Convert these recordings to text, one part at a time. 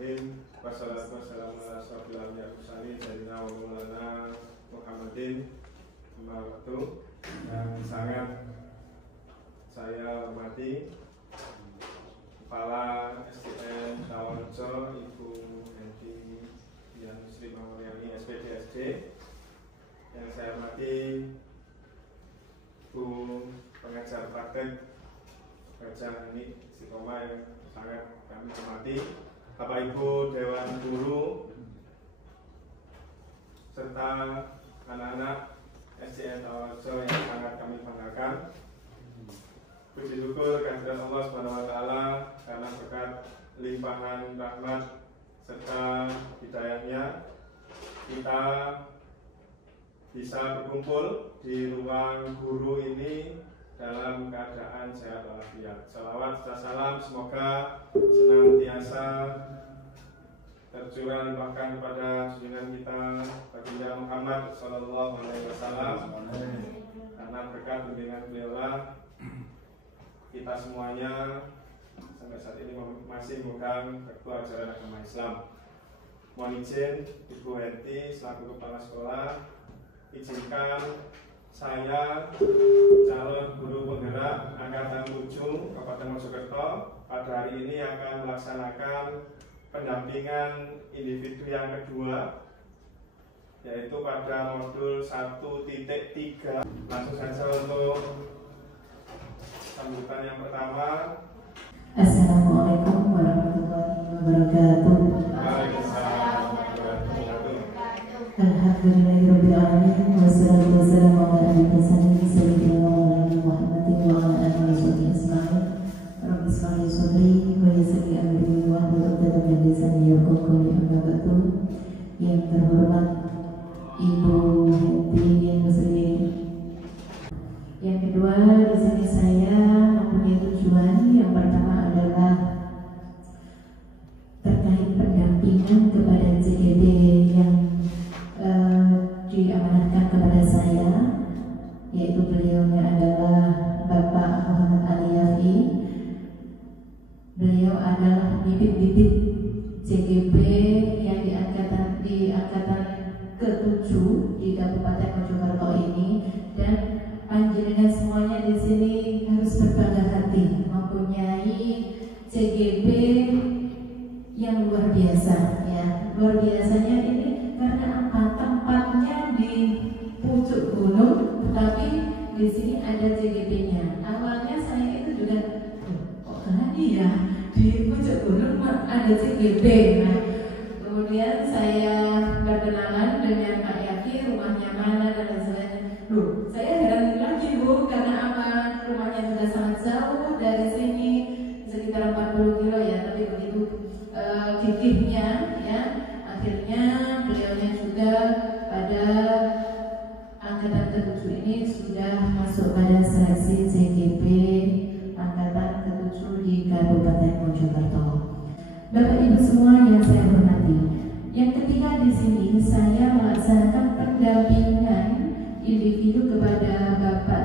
Bismillahirrahmanirrahim. Wassalatu wassalamu ala asyrofil anbiya'i wal mursalin sayyidina wa maulana Muhammadin. Yang sangat saya hormati Kepala SDN Tawarjo Ibu Henti Dian Sri Mauriani SPDSD. Yang saya hormati Bu pengajar praktek Gajah ini Istiqomah yang sangat kami hormati, Bapak Ibu Dewan Guru serta anak-anak SDN Tawarjo yang sangat kami banggakan. Puji syukur kehadirat Allah Subhanahu wa taala karena berkat limpahan rahmat serta hidayahnya kita bisa berkumpul di ruang guru ini dalam keadaan sehat walafiat. Salawat serta salam semoga senantiasa tercurah limpahkan kepada junjungan kita Baginda Muhammad Sallallahu Alaihi Wasallam, karena berkat bimbingan beliaulah kita semuanya sampai saat ini masih memegang ketua ajaran agama Islam. Mohon izin Ibu Henti selaku kepala sekolah, izinkan saya calon guru penggerak angkatan 7 Kabupaten Mojokerto pada hari ini akan melaksanakan pendampingan individu yang kedua, yaitu pada modul 1.3. Langsung saja untuk sambutan yang pertama. Assalamualaikum warahmatullahi wabarakatuh. Waalaikumsalam warahmatullahi wabarakatuh. Alhamdulillahirabbil alamin wassalatu wassalamu ala asyrofil sayyidina Muhammadin wa ala alihi washabbihi ajma'in. Rabbi shrah li sadri wa yassir li amri wahlul 'uqdatam min lisani yafqahu qawli. Amma ba'du. Yang terhormat Ibu Henti yang muslimin. Yang kedua, di sini saya mempunyai tujuan. Yang pertama adalah terkait pendampingan kepada CGD yang diamanatkan kepada saya, yaitu beliaunya adalah Bapak Muhammad Ali Yafi. Beliau adalah bibit-bibit CGB yang di angkatan ke-7 di Kabupaten Mojokerto ini, dan panjenengan semuanya di sini harus berbangga hati mempunyai CGB yang luar biasa, ya. Luar biasanya ini karena apa? Tempatnya di pucuk gunung, tetapi di sini ada CGB-nya. Awalnya saya itu juga kok tadi ya di pucuk gunung ada CGB. Nah, kemudian saya berkenalan dengan Pak Yaki, rumahnya mana dan lain sebagainya. Loh, saya heran lagi Bu, karena apa? Rumahnya sudah sangat jauh dari sini, sekitar 40 kilo ya, tapi begitu gigihnya ya. Akhirnya beliaunya juga pada angkatan ke-7 ini sudah masuk pada seleksi CGB angkatan ke-7 di Kabupaten Mojokerto. Bapak Ibu semua yang saya hormati, yang ketiga di sini saya melaksanakan pendampingan individu kepada Bapak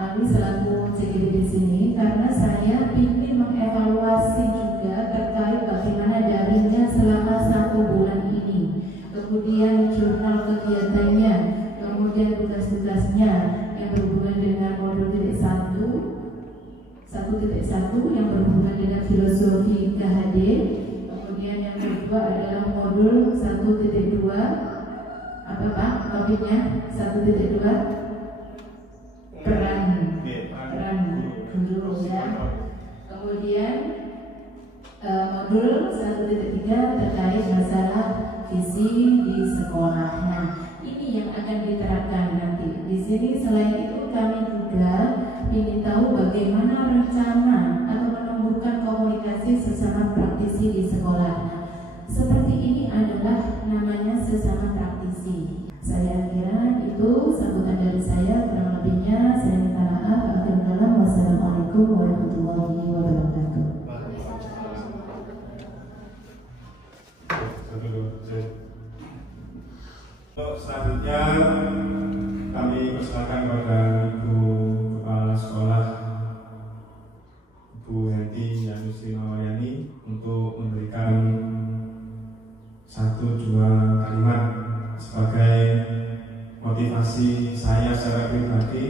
Ali selaku CGB di sini karena saya ingin mengevaluasi juga terkait bagaimana daringnya selama 1 bulan ini, kemudian jurnal kegiatannya, kemudian tugas-tugasnya yang berhubungan dengan modul 1.1 yang berhubungan dengan filosofi KHD, kemudian yang kedua adalah modul 1.2. apa Pak topiknya? 1.2 peran guru ya. Kemudian modul 1.3 terkait masalah visi di sekolah. Nah, ini yang akan diterapkan nanti. Di sini selain itu kami juga ingin tahu bagaimana rencana atau menumbuhkan komunikasi sesama praktisi di sekolah. Seperti ini adalah namanya sesama praktisi. Saya kira itu sambutan dari saya. Kurang lebihnya saya minta maaf. Wassalamualaikum warahmatullahi wabarakatuh. Untuk selanjutnya kami persilakan kepada Ibu Kepala Sekolah Bu Henti Dian Sri Mauriani untuk memberikan secara pribadi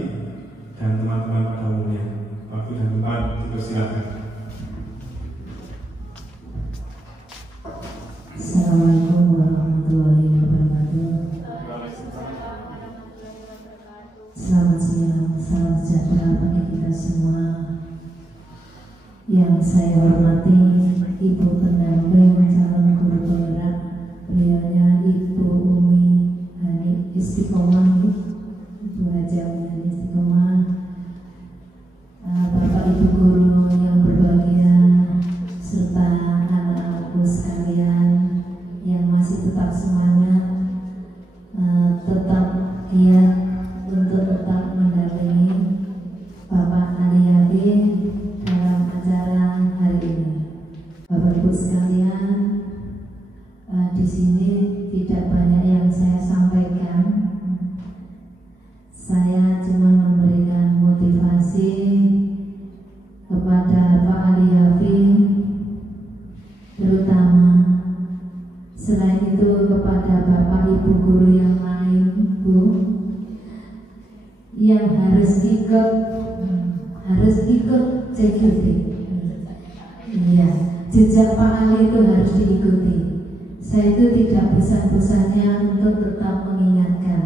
dan teman-teman pada umumnya. Waktu dan tempat dipersilakan. Assalamualaikum warahmatullahi wabarakatuh. Selamat siang, salam sejahtera bagi kita semua. Yang saya hormati Ibu pendamping calon guru penggerak, beliaunya Ibu Umi Hani Istiqomah, Ibu Haja Umi Hani Istiqomah, Bapak Ibu guru yang berbahagia, serta anak-anakku sekalian yang masih tetap semangat, tetap giat untuk tetap mendampingi Bapak Ali Yabi dalam acara hari ini. Bapak Ibu sekalian, di sini tidak banyak yang saya sampaikan. Saya cuma memberikan motivasi kepada Pak Ali Yabi, terutama selain itu kepada Bapak Ibu guru yang lain, Bu, yang harus ikut CQB. Iya, jejak Pak Ali itu harus diikuti. Saya itu tidak bosan-bosannya untuk tetap mengingatkan,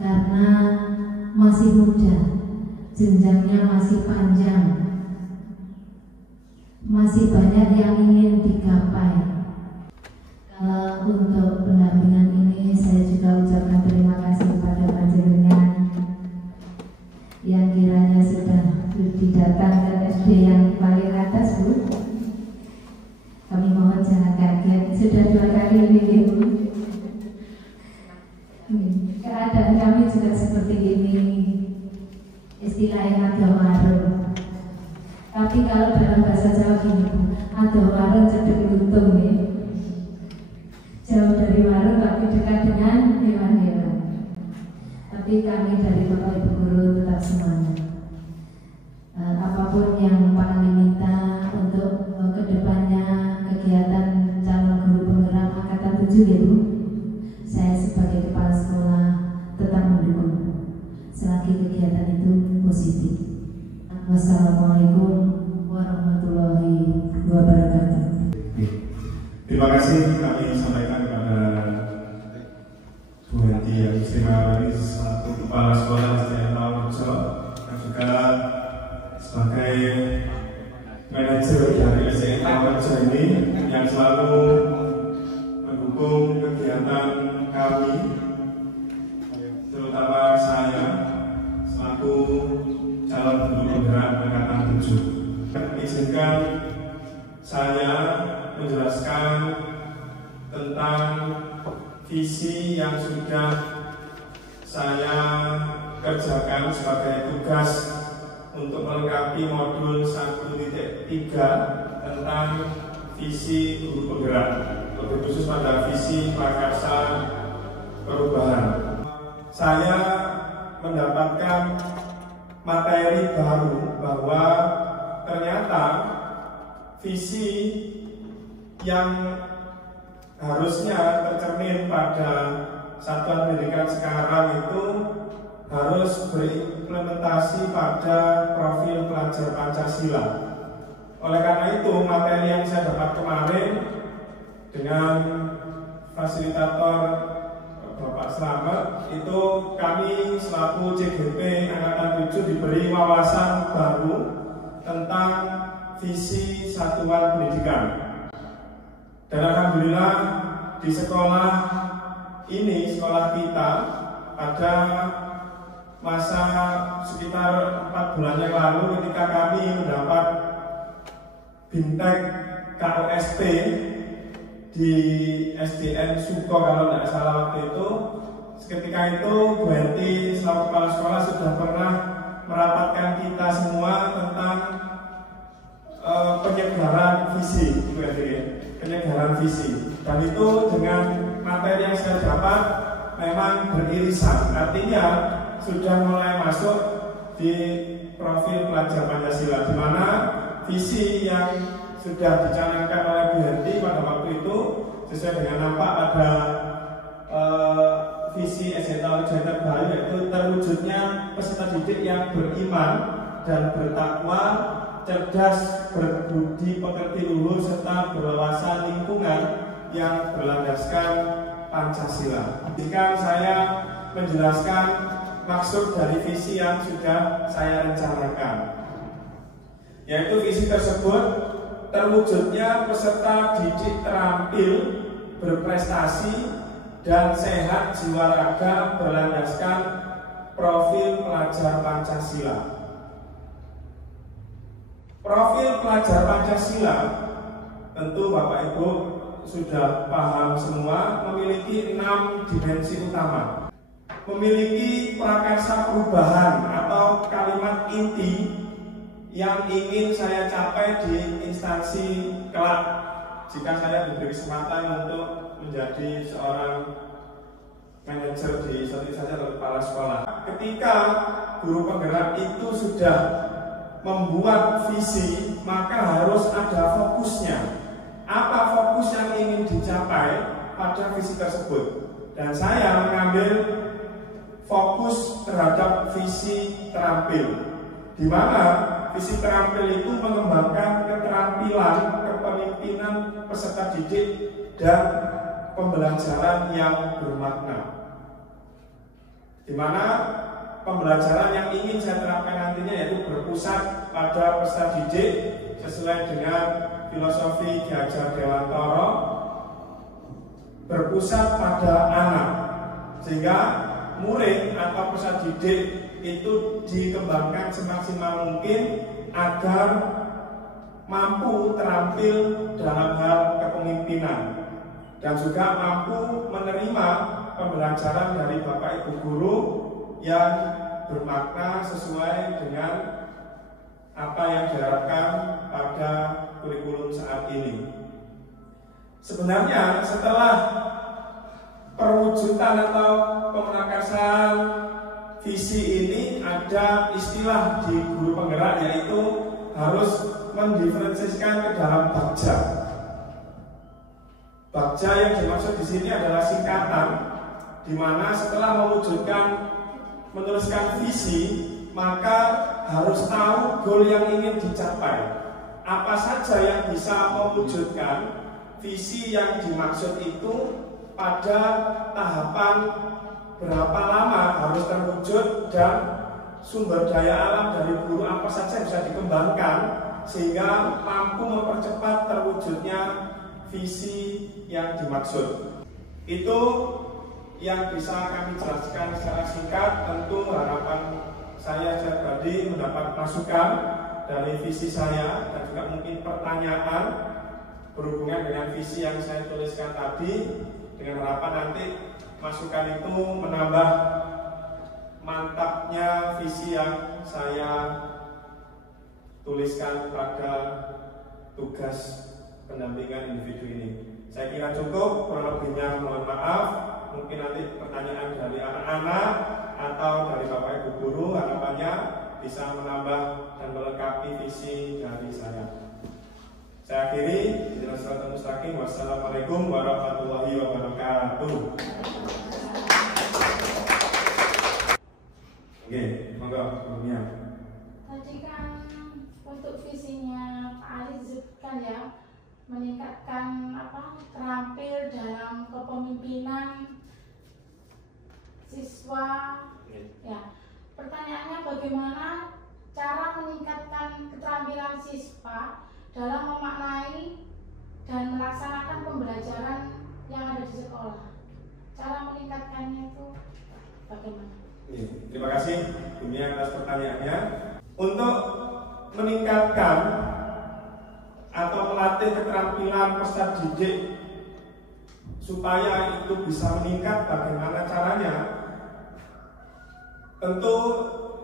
karena masih muda, jenjangnya masih panjang, masih banyak yang ingin digapai. Kalau untuk pendampingan ini, saya juga ucapkan terima kasih kepada panjenengan yang kiranya sudah didatangkan SD yang paling atas, Bu. Kami mohon jangan kaget, sudah 2 kali ini, Bu. Keadaan kami juga seperti ini, istilahnya ada warung. Tapi kalau dalam bahasa Jawa gini, ada warung cedek lutung, ya. Jauh dari warung tapi dekat dengan hewan-hewan. Tapi kami dari Bapak Ibu guru tetap semangat. Apapun yang Pak Ali minta untuk kedepannya kegiatan calon guru penggerak angkatan 7, ya, Bu, saya sebagai kepala sekolah tetap mendukung selagi kegiatan itu positif. Wassalamualaikum warahmatullahi wabarakatuh. Terima kasih kami sampaikan kepada Bu Henti yang istimewa ini selaku kepala sekolah SDN Laurjo dan juga sebagai manajer dari SDN Laurjo ini yang selalu mendukung kegiatan kami, terutama saya selaku calon guru penggerak angkatan 7. Izinkan saya menjelaskan tentang visi yang sudah saya kerjakan sebagai tugas untuk melengkapi modul 1.3 tentang visi guru penggerak, lebih khusus pada visi prakarsa perubahan. Saya mendapatkan materi baru bahwa ternyata visi yang harusnya tercermin pada satuan pendidikan sekarang itu harus berimplementasi pada profil pelajar Pancasila. Oleh karena itu, materi yang saya dapat kemarin dengan fasilitator Bapak Slamet itu kami selaku CGP Angkatan 7 diberi wawasan baru tentang visi satuan pendidikan. Dan alhamdulillah di sekolah ini, sekolah kita, pada masa sekitar 4 bulan yang lalu ketika kami mendapat Bintek KOSP di SDN Suko kalau tidak salah waktu itu, ketika itu Bu Henti selaku kepala sekolah sudah pernah merapatkan kita semua tentang penyebaran visi, penyebaran visi, dan itu dengan materi yang saya dapat memang beririsan, artinya sudah mulai masuk di profil pelajar Pancasila, di mana visi yang sudah dicanangkan oleh Bu Henti pada waktu itu sesuai dengan nampak pada visi SDN jadi terbaik, yaitu terwujudnya peserta didik yang beriman dan bertakwa, cerdas, berbudi pekerti luhur, serta berwawasan lingkungan yang berlandaskan Pancasila. Jika saya menjelaskan maksud dari visi yang sudah saya rencanakan, yaitu visi tersebut terwujudnya peserta didik terampil, berprestasi, dan sehat jiwa raga berlandaskan profil pelajar Pancasila. Profil pelajar Pancasila tentu Bapak Ibu sudah paham semua, memiliki 6 dimensi utama. Memiliki prakarsa perubahan atau kalimat inti yang ingin saya capai di instansi kelak jika saya diberi kesempatan untuk menjadi seorang manajer di suatu instansi atau kepala sekolah. Ketika guru penggerak itu sudah membuat visi, maka harus ada fokusnya. Apa fokus yang ingin dicapai pada visi tersebut? Dan saya mengambil fokus terhadap visi terampil, di mana visi terampil itu mengembangkan keterampilan kepemimpinan peserta didik dan pembelajaran yang bermakna, di mana pembelajaran yang ingin saya terapkan nantinya yaitu berpusat pada peserta didik sesuai dengan filosofi Ki Hajar Dewantara, berpusat pada anak, sehingga murid atau peserta didik itu dikembangkan semaksimal mungkin agar mampu terampil dalam hal kepemimpinan dan juga mampu menerima pembelajaran dari Bapak Ibu guru yang bermakna sesuai dengan apa yang diharapkan pada kurikulum saat ini. Sebenarnya setelah perwujudan atau pemrakasan visi ini ada istilah di guru penggerak, yaitu harus mendiferensiasikan ke dalam bagja. Bagja yang dimaksud di sini adalah singkatan, di mana setelah menuliskan visi, maka harus tahu goal yang ingin dicapai. Apa saja yang bisa mewujudkan visi yang dimaksud itu, pada tahapan berapa lama harus terwujud, dan sumber daya alam dari guru apa saja bisa dikembangkan sehingga mampu mempercepat terwujudnya visi yang dimaksud. Itu yang bisa kami jelaskan secara singkat. Tentu harapan saya pribadi mendapat masukan dari visi saya dan juga mungkin pertanyaan berhubungan dengan visi yang saya tuliskan tadi, dengan harapan nanti masukan itu menambah mantapnya visi yang saya tuliskan pada tugas pendampingan individu ini. Saya kira cukup, kurang lebihnya mohon maaf. Mungkin nanti pertanyaan dari anak-anak atau dari Bapak Ibu guru, harapannya bisa menambah dan melengkapi visi dari saya. Saya akhiri, wassalamualaikum warahmatullahi wabarakatuh. Oke, monggo sebelumnya. Tadi kan untuk visinya Pak Ali disebutkan ya, meningkatkan terampil dalam kepemimpinan siswa. Ya, pertanyaannya bagaimana cara meningkatkan keterampilan siswa dalam memaknai dan melaksanakan pembelajaran yang ada di sekolah. Cara meningkatkannya itu bagaimana? Terima kasih Bu Mia atas pertanyaannya. Untuk meningkatkan atau melatih keterampilan peserta didik supaya itu bisa meningkat, bagaimana caranya? Tentu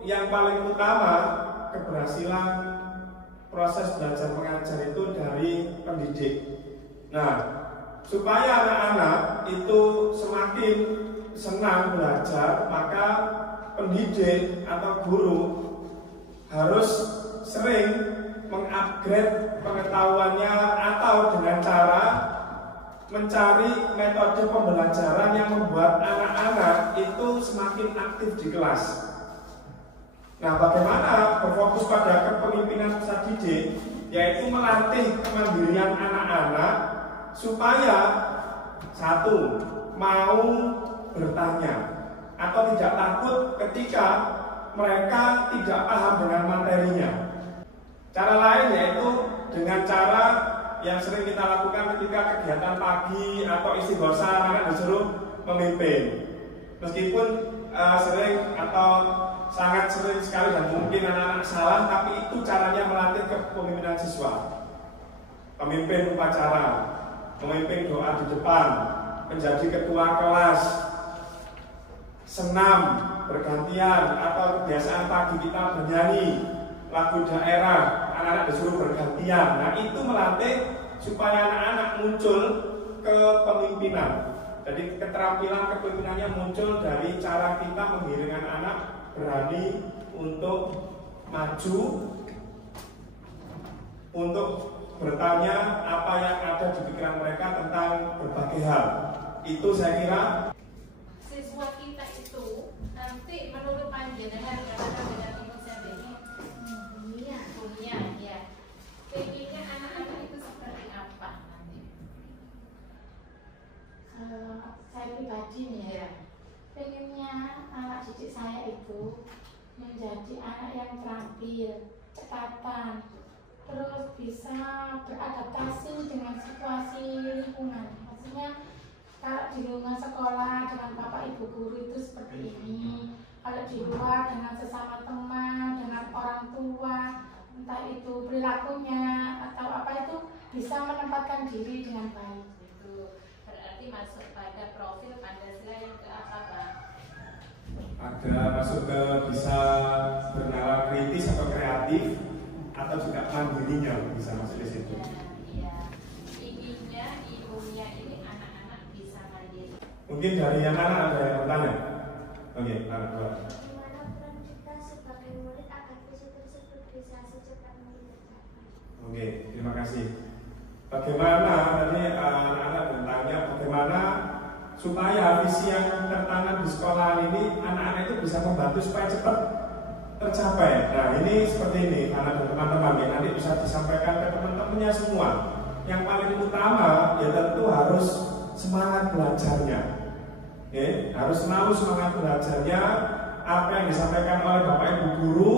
yang paling utama keberhasilan proses belajar mengajar itu dari pendidik. Nah, supaya anak-anak itu semakin senang belajar, maka pendidik atau guru harus sering mengupgrade pengetahuannya, atau dengan cara mencari metode pembelajaran yang membuat anak-anak itu semakin aktif di kelas. Nah, bagaimana berfokus pada kepemimpinan pusat didik, yaitu melatih kemandirian anak-anak supaya satu, mau bertanya atau tidak takut ketika mereka tidak paham dengan materinya. Cara lain yaitu dengan cara yang sering kita lakukan ketika kegiatan pagi atau istighosa, anak disuruh memimpin. Meskipun sering atau sangat sering sekali dan mungkin anak-anak salah, tapi itu caranya melatih kepemimpinan siswa. Pemimpin upacara, memimpin doa di depan, menjadi ketua kelas, senam bergantian, atau kebiasaan pagi kita bernyanyi lagu daerah, anak-anak disuruh bergantian. Nah, itu melatih supaya anak-anak muncul kepemimpinan. Jadi keterampilan kepemimpinannya muncul dari cara kita mengiringkan anak berani untuk maju, untuk bertanya apa yang ada di pikiran mereka tentang berbagai hal. Itu saya kira siswa kita itu nanti menurut panjenengan katakan dengan ibu saya ini punya ya. Pengennya anak-anak itu seperti apa nanti? Saya pribadi nih ya, pengennya anak didik saya itu menjadi anak yang terampil, cekatan, terus bisa beradaptasi dengan situasi lingkungan. Maksudnya kalau di lingkungan sekolah dengan bapak ibu guru itu seperti ini, kalau di luar dengan sesama teman, dengan orang tua, entah itu perilakunya atau apa, itu bisa menempatkan diri dengan baik. Itu berarti masuk pada profil Pancasila yang ke apa, Pak? ada masuk ke bisa bernalar kritis atau kreatif, atau juga mandirinya bisa masuk di situ. Iya, intinya ibunya ini anak-anak bisa mandiri. Mungkin dari yang anak ada yang bertanya. Oke, anak dua. Bagaimana peran kita sebagai murid agar visi tersebut bisa secepat mungkin tercapai? Oke, terima kasih. Bagaimana tadi anak-anak bertanya bagaimana supaya visi yang tertanam di sekolah ini anak-anak itu bisa membantu supaya cepat tercapai. Nah, ini seperti ini anak dan teman-teman ya, nanti bisa disampaikan ke teman-temannya semua. Yang paling utama ya tentu harus semangat belajarnya. Oke, harus selalu semangat belajarnya. Apa yang disampaikan oleh Bapak Ibu guru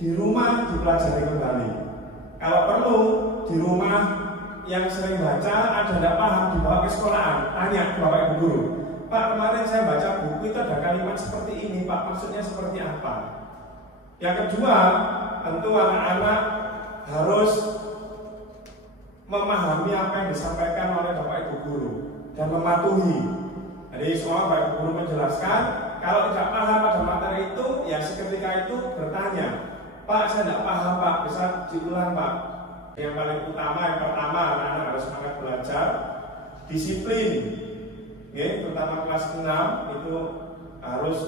di rumah dipelajari kembali. Kalau perlu di rumah yang sering baca ada tidak paham dibawa ke sekolahan, tanya ke Bapak Ibu guru. Pak, kemarin saya baca buku itu ada kalimat seperti ini, Pak, maksudnya seperti apa? Yang kedua, tentu anak-anak harus memahami apa yang disampaikan oleh Bapak Ibu guru dan mematuhi. Jadi semua Bapak Ibu guru menjelaskan, kalau tidak paham pada materi itu, ya seketika itu bertanya, Pak, saya tidak paham, Pak, bisa diulang, Pak. Yang paling utama, yang pertama, anak-anak harus semangat belajar, disiplin. Oke, terutama kelas 6 itu harus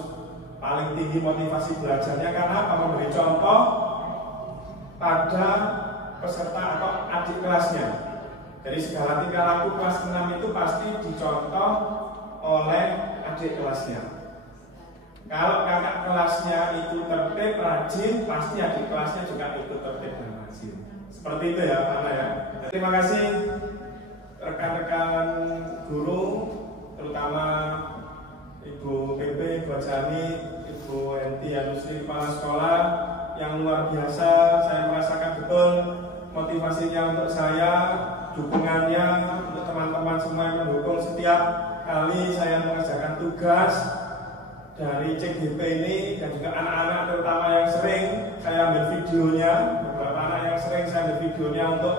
paling tinggi motivasi belajarnya karena apa? Memberi contoh pada peserta atau adik kelasnya. Jadi segala tingkah laku kelas 6 itu pasti dicontoh oleh adik kelasnya. Kalau kakak kelasnya itu tertib, rajin, pasti adik kelasnya juga ikut tertib dan rajin. Seperti itu ya, Pak Ana ya. Terima kasih rekan-rekan guru, terutama Ibu PP, Ibu Jani, Ibu Henti Yanusri, kepala sekolah yang luar biasa. Saya merasakan betul motivasinya untuk saya, dukungannya untuk teman-teman semua yang mendukung setiap kali saya mengerjakan tugas dari CGP ini, dan juga anak-anak terutama yang sering saya ambil videonya, beberapa anak yang sering saya ambil videonya untuk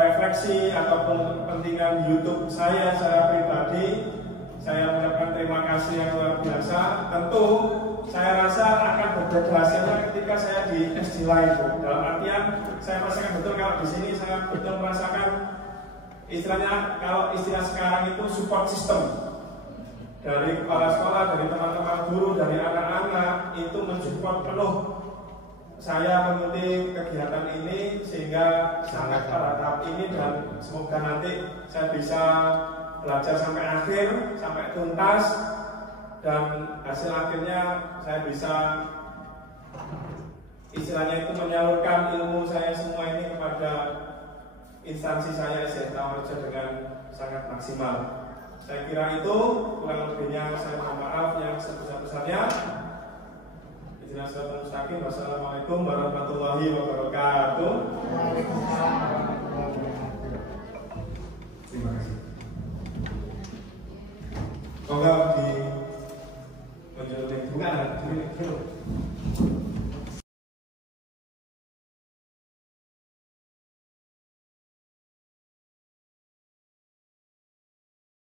refleksi ataupun untuk kepentingan YouTube saya secara pribadi. Saya mengucapkan terima kasih yang luar biasa. Tentu saya rasa akan berbeda hasilnya ketika saya di SD lain, Bu. Dalam artian saya merasakan betul kalau di sini saya betul merasakan istilahnya, kalau istilah sekarang itu support system dari kepala sekolah, dari teman-teman guru, dari anak-anak itu mensupport penuh saya mengikuti kegiatan ini sehingga sangat berharap ini, dan semoga nanti saya bisa belajar sampai akhir, sampai tuntas, dan hasil akhirnya saya bisa istilahnya itu menyalurkan ilmu saya semua ini kepada instansi saya SMK Harjo dengan sangat maksimal. Saya kira itu, kurang lebihnya saya mohon maaf yang sebesar-besarnya. Wassalamualaikum warahmatullahi wabarakatuh. Terima kasih. Monggo